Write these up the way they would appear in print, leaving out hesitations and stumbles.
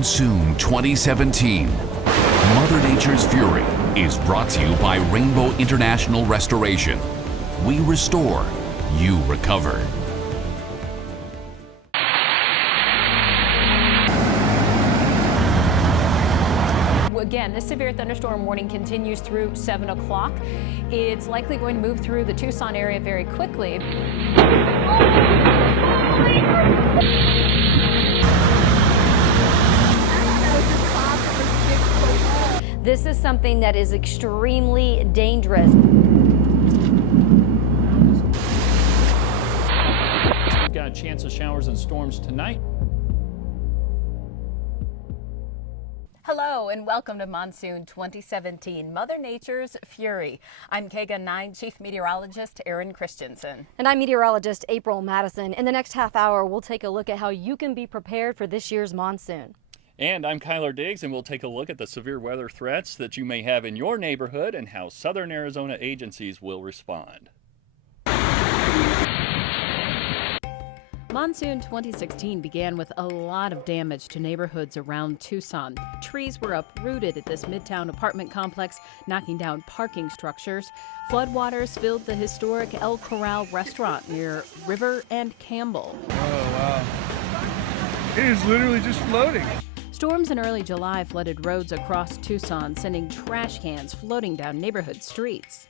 Monsoon 2017. Mother Nature's Fury is brought to you by Rainbow International Restoration. We restore, you recover. Again, this severe thunderstorm warning continues through 7 o'clock. It's likely going to move through the Tucson area very quickly. This is something that is extremely dangerous. We've got a chance of showers and storms tonight. Hello and welcome to Monsoon 2017, Mother Nature's Fury. I'm KGUN 9 Chief Meteorologist Erin Christensen. And I'm meteorologist April Madison. In the next half hour, we'll take a look at how you can be prepared for this year's monsoon. And I'm Kyler Diggs, and we'll take a look at the severe weather threats that you may have in your neighborhood and how Southern Arizona agencies will respond. Monsoon 2016 began with a lot of damage to neighborhoods around Tucson. Trees were uprooted at this midtown apartment complex, knocking down parking structures. Floodwaters filled the historic El Corral restaurant near River and Campbell. Oh, wow. It is literally just floating. Storms in early July flooded roads across Tucson, sending trash cans floating down neighborhood streets.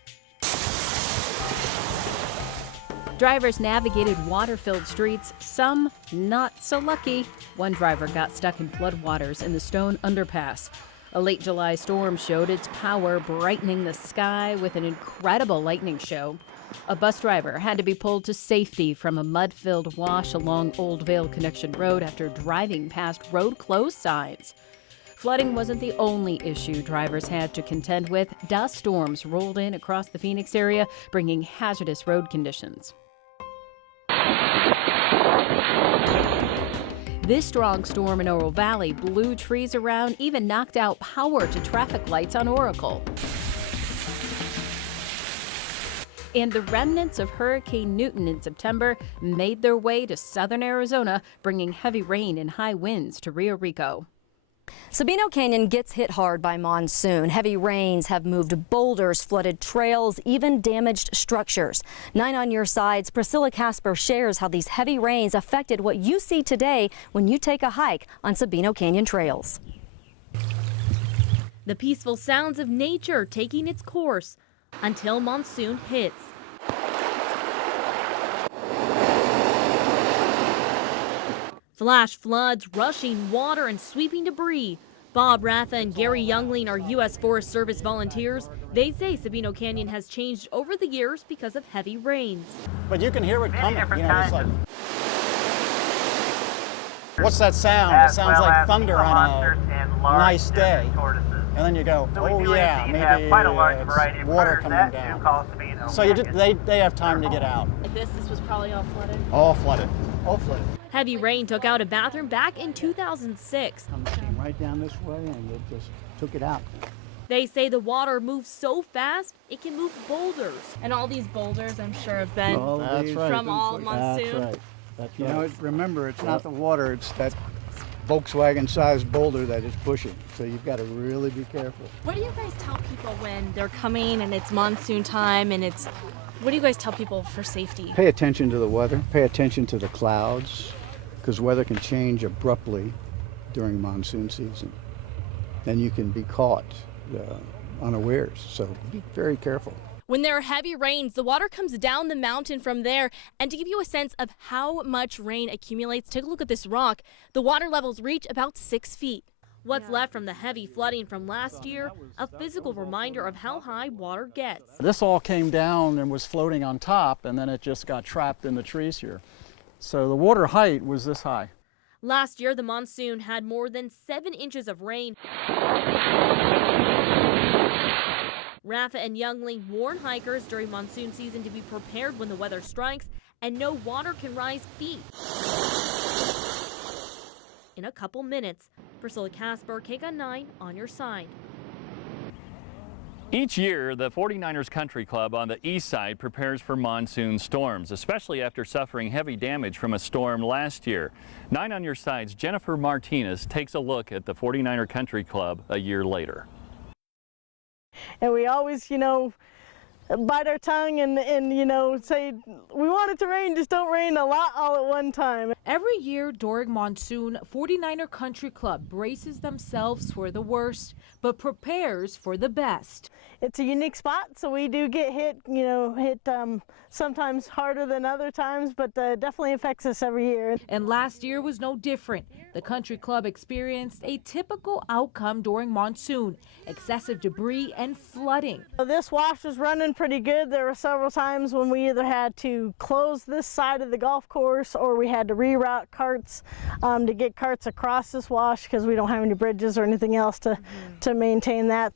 Drivers navigated water-filled streets, some not so lucky. One driver got stuck in floodwaters in the Stone Underpass. A late July storm showed its power, brightening the sky with an incredible lightning show. A bus driver had to be pulled to safety from a mud-filled wash along Old Vale Connection Road after driving past road closed signs. Flooding wasn't the only issue drivers had to contend with. Dust storms rolled in across the Phoenix area, bringing hazardous road conditions. This strong storm in Oro Valley blew trees around, even knocked out power to traffic lights on Oracle. And the remnants of Hurricane Newton in September made their way to southern Arizona, bringing heavy rain and high winds to Rio Rico. Sabino Canyon gets hit hard by monsoon. Heavy rains have moved boulders, flooded trails, even damaged structures. 9 on your side's Priscilla Casper shares how these heavy rains affected what you see today when you take a hike on Sabino Canyon trails. The peaceful sounds of nature taking its course until monsoon hits. Flash floods, rushing water, and sweeping debris. Bob Ratha and Gary Youngling are U.S. Forest Service volunteers. They say Sabino Canyon has changed over the years because of heavy rains. But you can hear it coming, you know, it's like, what's that sound? It sounds like thunder on a nice day. And then you go, oh yeah, maybe it's water coming down. So they have time to get out. Like this was probably all flooded? All flooded, all flooded. Heavy rain took out a bathroom back in 2006. Came right down this way and it just took it out. They say the water moves so fast, it can move boulders. And all these boulders, I'm sure, have been from all monsoon. That's right. That's right. You know, remember, it's not the water, it's that Volkswagen-sized boulder that is pushing. So you've got to really be careful. What do you guys tell people when they're coming and it's monsoon time and what do you guys tell people for safety? Pay attention to the weather, pay attention to the clouds, because weather can change abruptly during monsoon season. Then you can be caught unawares, so be very careful. When there are heavy rains, the water comes down the mountain from there. And to give you a sense of how much rain accumulates, take a look at this rock. The water levels reach about 6 feet. What's left from the heavy flooding from last year, a physical reminder of how high water gets. This all came down and was floating on top, and then it just got trapped in the trees here. So the water height was this high. Last year, the monsoon had more than 7 inches of rain. Ratha and Youngling warn hikers during monsoon season to be prepared when the weather strikes and no water can rise feet. In a couple minutes, Priscilla Casper, KGUN 9 on your side. Each year, the 49ers Country Club on the east side prepares for monsoon storms, especially after suffering heavy damage from a storm last year. 9 on Your Side's Jennifer Martinez takes a look at the 49er Country Club a year later. And we always, bite our tongue and say, we want it to rain, just don't rain a lot all at one time. Every year during monsoon, 49er Country Club braces themselves for the worst, but prepares for the best. It's a unique spot, so we do get hit sometimes harder than other times, but definitely affects us every year. And last year was no different. The Country Club experienced a typical outcome during monsoon, excessive debris and flooding. This wash was running pretty good. There were several times when we either had to close this side of the golf course or we had to reroute carts to get carts across this wash because we don't have any bridges or anything else to maintain that.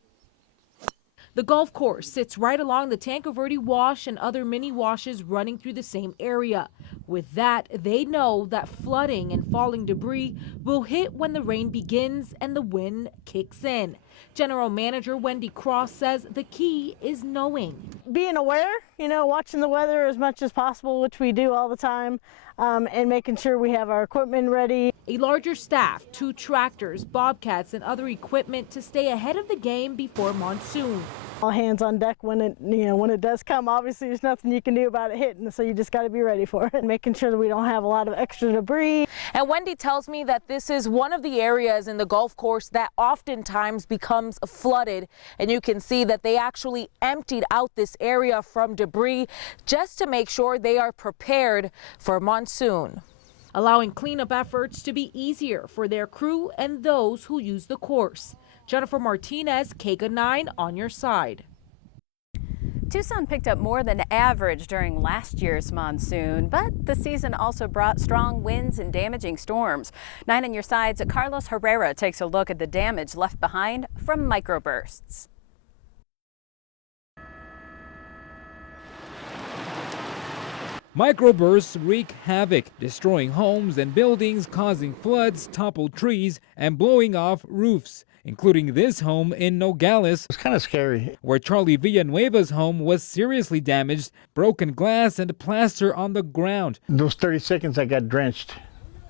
The golf course sits right along the Tanque Verde Wash and other mini washes running through the same area. With that, they know that flooding and falling debris will hit when the rain begins and the wind kicks in. General Manager Wendy Cross says the key is knowing. Being aware, watching the weather as much as possible, which we do all the time, and making sure we have our equipment ready. A larger staff, 2 tractors, bobcats, and other equipment to stay ahead of the game before monsoon. All hands on deck when it does come. Obviously, there's nothing you can do about it hitting, so you just got to be ready for it. Making sure that we don't have a lot of extra debris. And Wendy tells me that this is one of the areas in the golf course that oftentimes becomes flooded. And you can see that they actually emptied out this area from debris just to make sure they are prepared for monsoon, allowing cleanup efforts to be easier for their crew and those who use the course. Jennifer Martinez, KGUN 9 on your side. Tucson picked up more than average during last year's monsoon, but the season also brought strong winds and damaging storms. 9 on Your Side's Carlos Herrera takes a look at the damage left behind from microbursts. Microbursts wreak havoc, destroying homes and buildings, causing floods, toppled trees, and blowing off roofs, including this home in Nogales. It's kind of scary. Where Charlie Villanueva's home was seriously damaged, broken glass and plaster on the ground. Those 30 seconds I got drenched.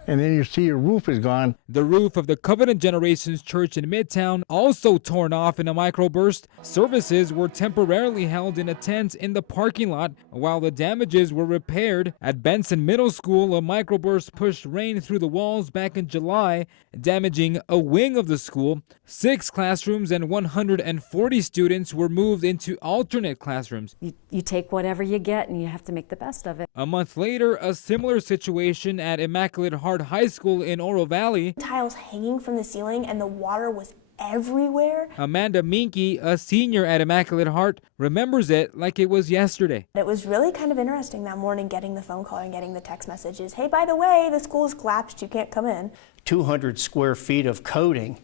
And then you see your roof is gone. The roof of the Covenant Generations Church in Midtown also torn off in a microburst. Services were temporarily held in a tent in the parking lot while the damages were repaired. At Benson Middle School, a microburst pushed rain through the walls back in July, damaging a wing of the school. 6 classrooms and 140 students were moved into alternate classrooms. You take whatever you get and you have to make the best of it. A month later, a similar situation at Immaculate Heart High School in Oro Valley. Tiles hanging from the ceiling and the water was everywhere. Amanda Minky, a senior at Immaculate Heart, remembers it like it was yesterday. It was really kind of interesting that morning getting the phone call and getting the text messages. Hey, by the way, the school's collapsed, you can't come in. 200 square feet of coating.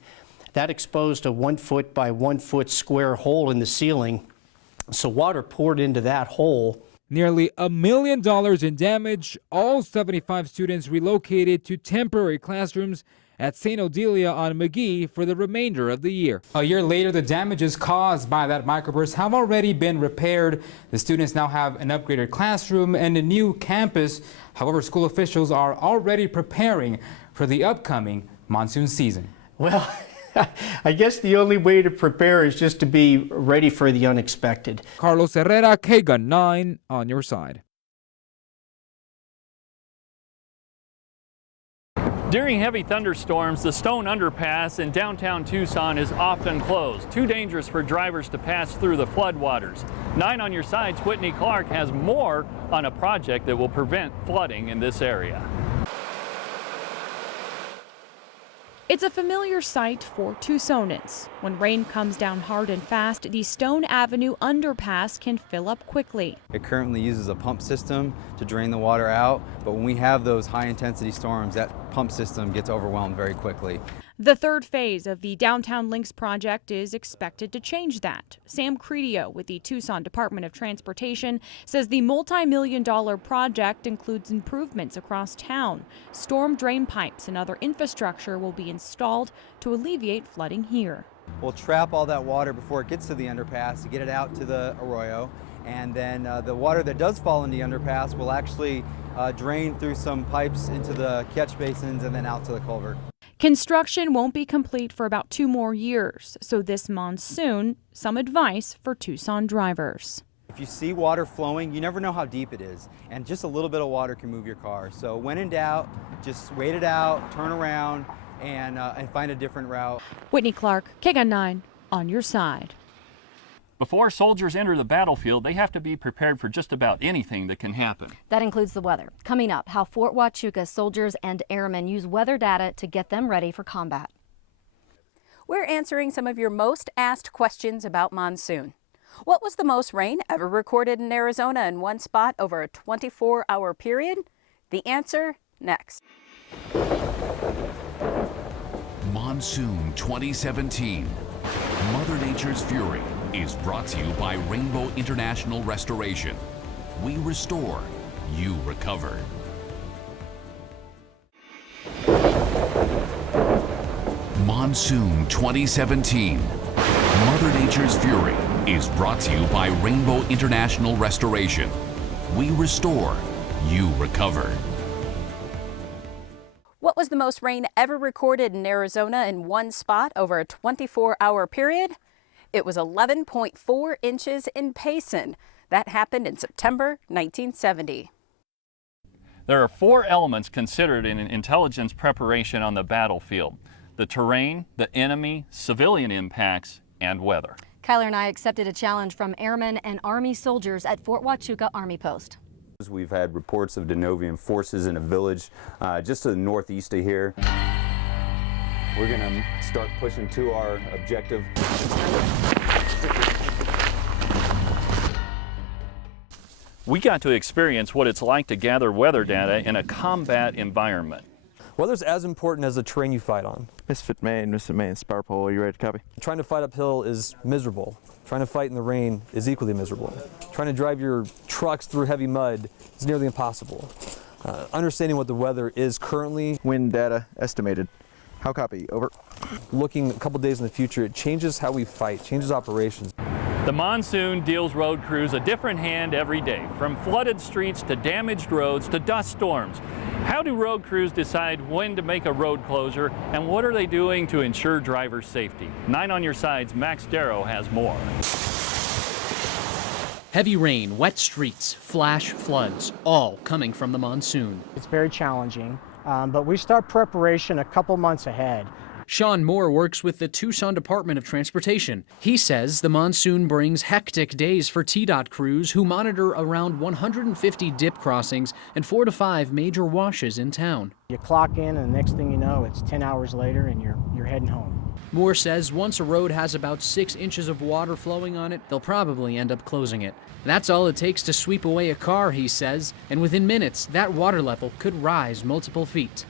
That exposed a 1 foot by 1 foot square hole in the ceiling. So water poured into that hole. Nearly $1 million in damage. All 75 students relocated to temporary classrooms at St. Odelia on McGee for the remainder of the year. A year later, the damages caused by that microburst have already been repaired. The students now have an upgraded classroom and a new campus. However, school officials are already preparing for the upcoming monsoon season. Well, I guess the only way to prepare is just to be ready for the unexpected. Carlos Herrera, KGUN 9 on your side. During heavy thunderstorms, the stone underpass in downtown Tucson is often closed. Too dangerous for drivers to pass through the floodwaters. 9 on Your Side's Whitney Clark has more on a project that will prevent flooding in this area. It's a familiar sight for Tucsonans. When rain comes down hard and fast, the Stone Avenue underpass can fill up quickly. It currently uses a pump system to drain the water out, but when we have those high-intensity storms, that pump system gets overwhelmed very quickly. The third phase of the Downtown Links project is expected to change that. Sam Credio with the Tucson Department of Transportation says the multi-million-dollar project includes improvements across town. Storm drain pipes and other infrastructure will be installed to alleviate flooding here. will trap all that water before it gets to the underpass to get it out to the arroyo. And then the water that does fall in the underpass will actually drain through some pipes into the catch basins and then out to the culvert. Construction won't be complete for about 2 more years, so this monsoon, some advice for Tucson drivers. If you see water flowing, you never know how deep it is, and just a little bit of water can move your car. So when in doubt, just wait it out, turn around, and find a different route. Whitney Clark, KGUN 9, on your side. Before soldiers enter the battlefield, they have to be prepared for just about anything that can happen. That includes the weather. Coming up, how Fort Huachuca soldiers and airmen use weather data to get them ready for combat. We're answering some of your most asked questions about monsoon. What was the most rain ever recorded in Arizona in one spot over a 24-hour period? The answer next. Monsoon 2017. Mother Nature's Fury is brought to you by Rainbow International Restoration. We restore, you recover. Monsoon 2017. Mother Nature's Fury is brought to you by Rainbow International Restoration. We restore, you recover. What was the most rain ever recorded in Arizona in one spot over a 24-hour period? It was 11.4 inches in Payson. That happened in September 1970. There are 4 elements considered in intelligence preparation on the battlefield: the terrain, the enemy, civilian impacts, and weather. Kyler and I accepted a challenge from airmen and Army soldiers at Fort Huachuca Army Post. We've had reports of Denovian forces in a village just to the northeast of here. We're going to start pushing to our objective. We got to experience what it's like to gather weather data in a combat environment. Weather's as important as the terrain you fight on. Misfit Maine, Sparpole, are you ready to copy? Trying to fight uphill is miserable. Trying to fight in the rain is equally miserable. Trying to drive your trucks through heavy mud is nearly impossible. Understanding what the weather is currently. Wind data estimated. How copy? Over. Looking a couple days in the future, it changes how we fight, changes operations. The monsoon deals road crews a different hand every day, from flooded streets to damaged roads to dust storms. How do road crews decide when to make a road closure, and what are they doing to ensure driver safety? 9 on your side's Max Darrow has more. Heavy rain, wet streets, flash floods, all coming from the monsoon. It's very challenging, but we start preparation a couple months ahead. Sean Moore works with the Tucson Department of Transportation. He says the monsoon brings hectic days for TDOT crews who monitor around 150 dip crossings and 4 to 5 major washes in town. You clock in and the next thing you know, it's 10 hours later and you're heading home. Moore says once a road has about 6 inches of water flowing on it, they'll probably end up closing it. That's all it takes to sweep away a car, he says, and within minutes, that water level could rise multiple feet.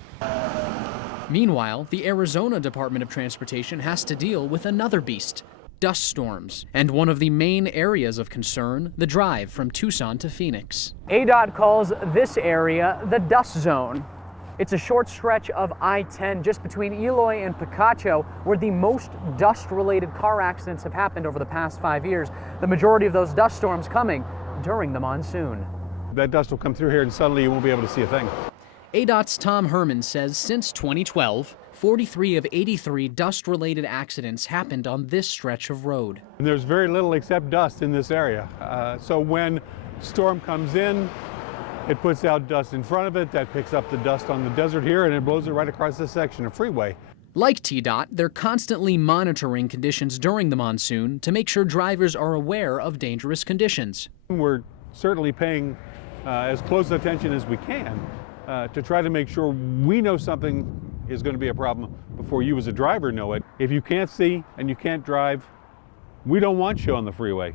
Meanwhile, the Arizona Department of Transportation has to deal with another beast, dust storms, and one of the main areas of concern, the drive from Tucson to Phoenix. ADOT calls this area the dust zone. It's a short stretch of I-10 just between Eloy and Picacho, where the most dust-related car accidents have happened over the past 5 years. The majority of those dust storms coming during the monsoon. That dust will come through here and suddenly you won't be able to see a thing. ADOT's Tom Herman says since 2012, 43 of 83 dust-related accidents happened on this stretch of road. And there's very little except dust in this area. So when storm comes in, it puts out dust in front of it, that picks up the dust on the desert here, and it blows it right across this section of freeway. Like TDOT, they're constantly monitoring conditions during the monsoon to make sure drivers are aware of dangerous conditions. We're certainly paying as close attention as we can to try to make sure we know something is going to be a problem before you as a driver know it. If you can't see and you can't drive, we don't want you on the freeway.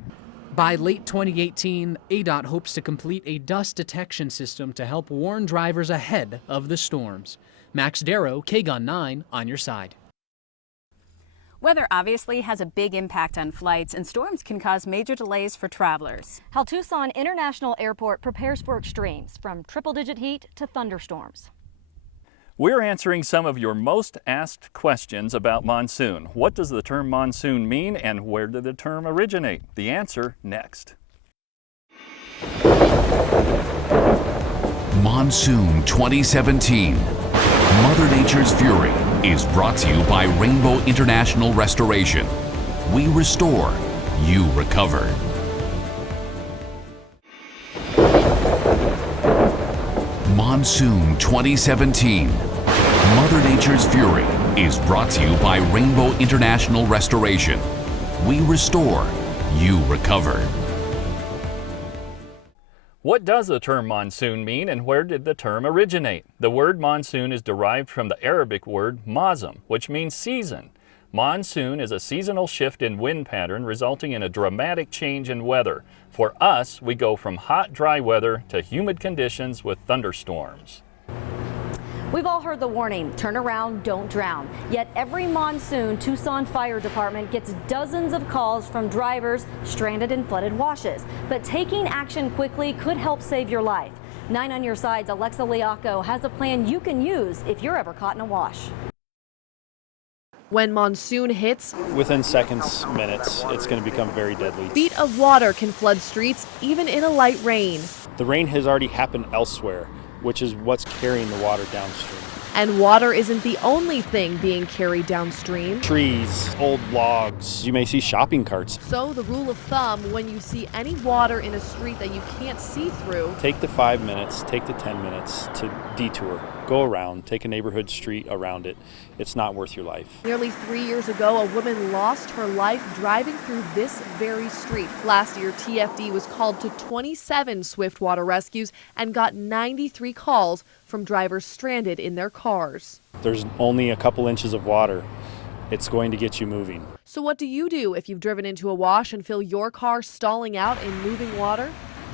By late 2018, ADOT hopes to complete a dust detection system to help warn drivers ahead of the storms. Max Darrow, KGUN 9, on your side. Weather obviously has a big impact on flights, and storms can cause major delays for travelers. How Tucson International Airport prepares for extremes, from triple-digit heat to thunderstorms. We're answering some of your most asked questions about monsoon. What does the term monsoon mean and where did the term originate? The answer next. Monsoon 2017. Mother Nature's Fury is brought to you by Rainbow International Restoration. We restore, you recover. Monsoon 2017. Mother Nature's Fury is brought to you by Rainbow International Restoration. We restore, you recover. What does the term monsoon mean and where did the term originate? The word monsoon is derived from the Arabic word mawsum, which means season. Monsoon is a seasonal shift in wind pattern resulting in a dramatic change in weather. For us, we go from hot, dry weather to humid conditions with thunderstorms. We've all heard the warning, turn around, don't drown. Yet every monsoon, Tucson Fire Department gets dozens of calls from drivers stranded in flooded washes. But taking action quickly could help save your life. 9 on your side's Alexa Liaco has a plan you can use if you're ever caught in a wash. When monsoon hits, within seconds, minutes, it's going to become very deadly. Feet of water can flood streets, even in a light rain. The rain has already happened elsewhere, which is what's carrying the water downstream. And water isn't the only thing being carried downstream. Trees, old logs, you may see shopping carts. So the rule of thumb, when you see any water in a street that you can't see through, take the 5 minutes, take the 10 minutes to detour. Go around, take a neighborhood street around it. It's not worth your life. Nearly 3 years ago, a woman lost her life driving through this very street. Last year, TFD was called to 27 swift water rescues and got 93 calls from drivers stranded in their cars. There's only a couple inches of water. It's going to get you moving. So what do you do if you've driven into a wash and feel your car stalling out in moving water?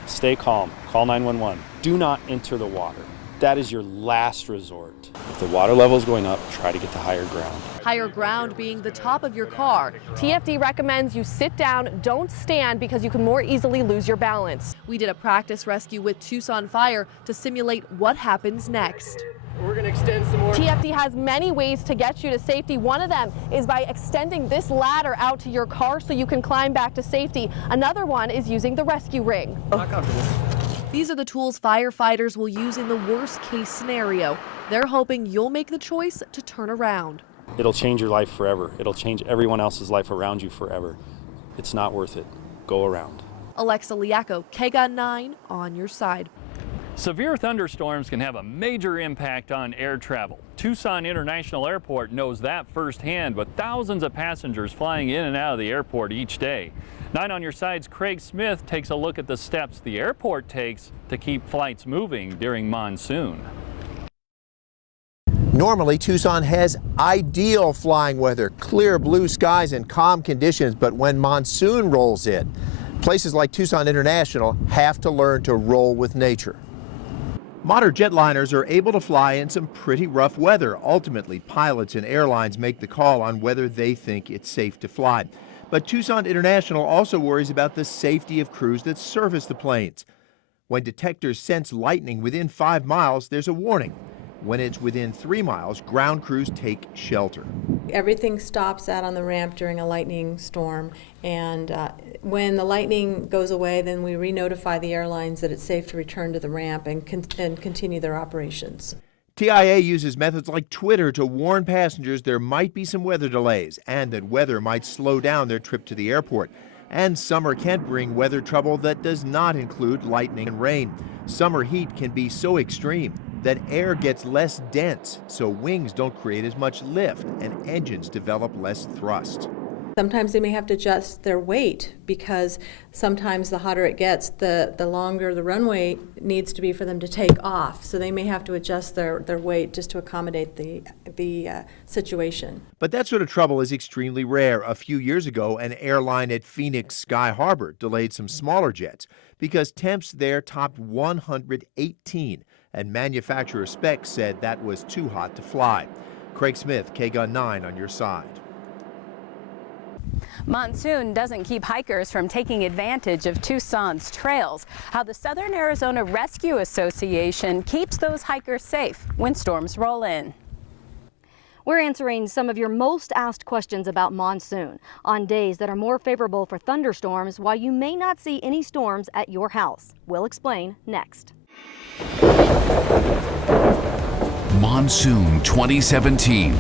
Stay calm. Call 911. Do not enter the water. That is your last resort. If the water level is going up, try to get to higher ground. Higher ground being the top of your car. TFD recommends you sit down, don't stand, because you can more easily lose your balance. We did a practice rescue with Tucson Fire to simulate what happens next. We're going to extend some more. TFD has many ways to get you to safety. One of them is by extending this ladder out to your car so you can climb back to safety. Another one is using the rescue ring. Not comfortable. These are the tools firefighters will use in the worst case scenario. They're hoping you'll make the choice to turn around. It'll change your life forever. It'll change everyone else's life around you forever. It's not worth it. Go around. Alexa Liaco, KGUN 9 on your side. Severe thunderstorms can have a major impact on air travel. Tucson International Airport knows that firsthand, with thousands of passengers flying in and out of the airport each day. 9 on your side's Craig Smith takes a look at the steps the airport takes to keep flights moving during monsoon. Normally, Tucson has ideal flying weather, clear blue skies and calm conditions, but when monsoon rolls in, places like Tucson International have to learn to roll with nature. Modern jetliners are able to fly in some pretty rough weather. Ultimately, pilots and airlines make the call on whether they think it's safe to fly. But Tucson International also worries about the safety of crews that service the planes. When detectors sense lightning within 5 miles, there's a warning. When it's within 3 miles, ground crews take shelter. Everything stops out on the ramp during a lightning storm, and when the lightning goes away, then we re-notify the airlines that it's safe to return to the ramp and continue their operations. TIA uses methods like Twitter to warn passengers there might be some weather delays and that weather might slow down their trip to the airport. And summer can bring weather trouble that does not include lightning and rain. Summer heat can be so extreme that air gets less dense, so wings don't create as much lift and engines develop less thrust. Sometimes they may have to adjust their weight because sometimes the hotter it gets, the longer the runway needs to be for them to take off. So they may have to adjust their weight just to accommodate the situation. But that sort of trouble is extremely rare. A few years ago, an airline at Phoenix Sky Harbor delayed some smaller jets because temps there topped 118, and manufacturer specs said that was too hot to fly. Craig Smith, KGUN 9 on your side. Monsoon doesn't keep hikers from taking advantage of Tucson's trails. How the Southern Arizona Rescue Association keeps those hikers safe when storms roll in. We're answering some of your most asked questions about monsoon on days that are more favorable for thunderstorms, while you may not see any storms at your house. We'll explain next. Monsoon 2017.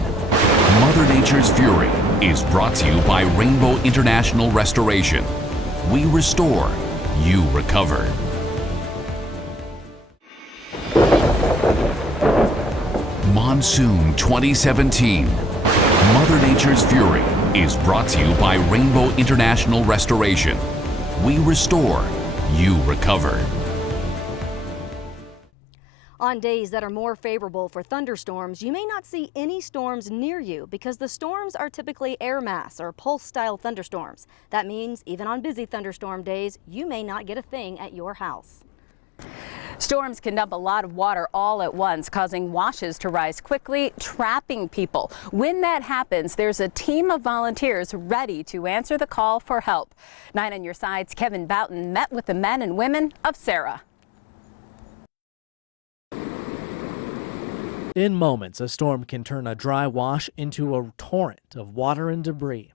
Mother Nature's Fury is brought to you by Rainbow International Restoration. We restore, you recover. Monsoon 2017. Mother Nature's Fury is brought to you by Rainbow International Restoration. We restore, you recover. On days that are more favorable for thunderstorms, you may not see any storms near you because the storms are typically air mass or pulse-style thunderstorms. That means even on busy thunderstorm days, you may not get a thing at your house. Storms can dump a lot of water all at once, causing washes to rise quickly, trapping people. When that happens, there's a team of volunteers ready to answer the call for help. 9 on Your Side's Kevin Boughton met with the men and women of Sarah. In moments, a storm can turn a dry wash into a torrent of water and debris.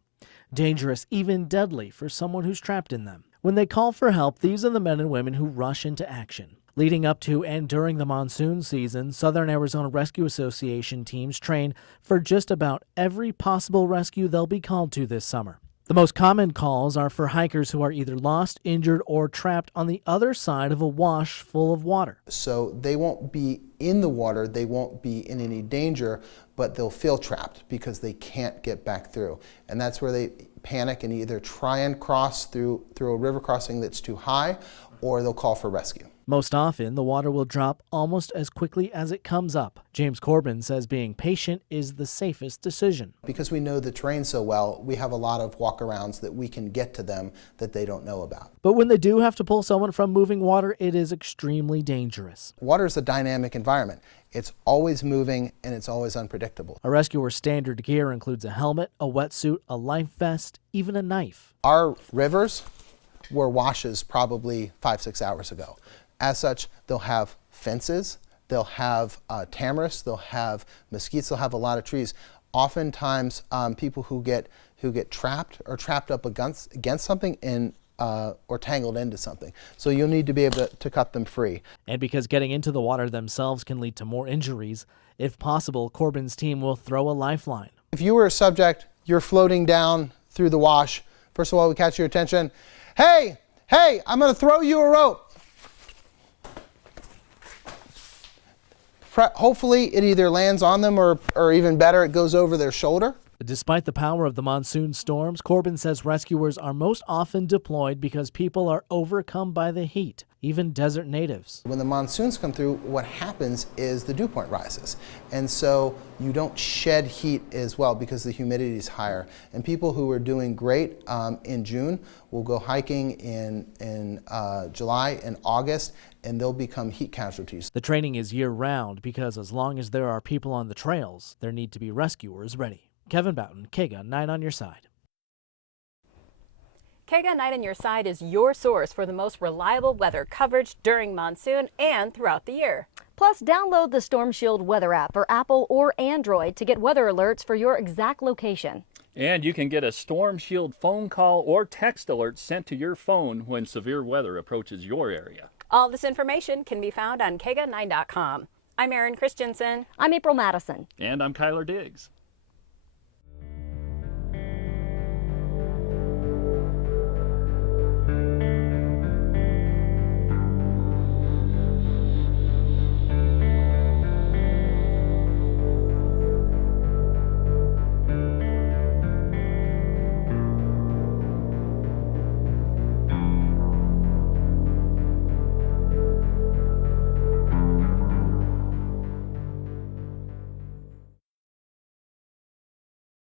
Dangerous, even deadly for someone who's trapped in them. When they call for help, these are the men and women who rush into action. Leading up to and during the monsoon season, Southern Arizona Rescue Association teams train for just about every possible rescue they'll be called to this summer. The most common calls are for hikers who are either lost, injured, or trapped on the other side of a wash full of water. So they won't be in the water, they won't be in any danger, but they'll feel trapped because they can't get back through. And that's where they panic and either try and cross through a river crossing that's too high, or they'll call for rescue. Most often, the water will drop almost as quickly as it comes up. James Corbin says being patient is the safest decision. Because we know the terrain so well, we have a lot of walkarounds that we can get to them that they don't know about. But when they do have to pull someone from moving water, it is extremely dangerous. Water is a dynamic environment. It's always moving and it's always unpredictable. A rescuer's standard gear includes a helmet, a wetsuit, a life vest, even a knife. Our rivers were washes probably 5-6 hours ago. As such, they'll have fences, they'll have tamarisks, they'll have mesquites, they'll have a lot of trees. Oftentimes, people who get trapped are trapped up against something and or tangled into something. So you'll need to be able to cut them free. And because getting into the water themselves can lead to more injuries, if possible, Corbin's team will throw a lifeline. If you were a subject, you're floating down through the wash, first of all, we catch your attention. Hey, I'm going to throw you a rope. Hopefully it either lands on them or even better, it goes over their shoulder. Despite the power of the monsoon storms, Corbin says rescuers are most often deployed because people are overcome by the heat, even desert natives. When the monsoons come through, what happens is the dew point rises. And so you don't shed heat as well because the humidity is higher. And people who are doing great in June will go hiking in July and August, and they'll become heat casualties. The training is year-round because as long as there are people on the trails, there need to be rescuers ready. Kevin Boughton, KGUN 9 on Your Side. KGUN 9 on Your Side is your source for the most reliable weather coverage during monsoon and throughout the year. Plus, download the Storm Shield weather app for Apple or Android to get weather alerts for your exact location. And you can get a Storm Shield phone call or text alert sent to your phone when severe weather approaches your area. All this information can be found on KGUN9.com. I'm Erin Christensen. I'm April Madison. And I'm Kyler Diggs.